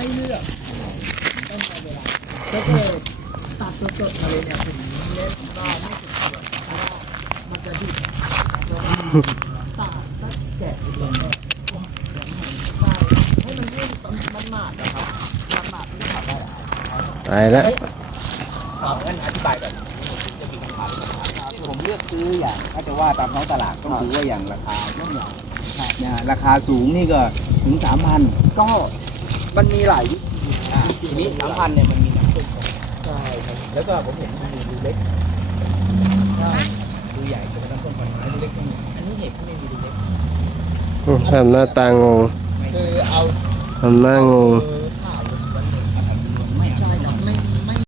ไม่เลือกต้องเอาเวลาถ้าเกิดตัดสดๆมาเลยเนี่ยถึงเล็กก็ไม่สุดส่วนเพราะว่ามันจะดิบตัดถ้าแกะเองเนี่ยใช่ให้มันนิ่มมันหมาดนะครับมันหมาดไม่ได้ทำได้ ตายแล้ว งั้นอธิบายก่อน ผมเลือกซื้ออย่างถ้าจะว่าตามท้องตลาดต้องซื้อว่าอย่างราคาย่อมเยาเนี่ยราคาสูงนี่ก็ถึง 3,000 ก็มันมีหลายวิธี ทีนี้ 3,000เนี่ยมันมีน้ำต้น ใช่ครับ แล้วก็ผมเห็นมันมีดูเล็ก ใช่ ดูใหญ่จะเป็นน้ำต้นพันไม้ดูเล็กก็มีอันนี้เห็ดที่ไม่มีดูเล็ก ทำหน้าตางง คือเอา ทำหน้างง คือ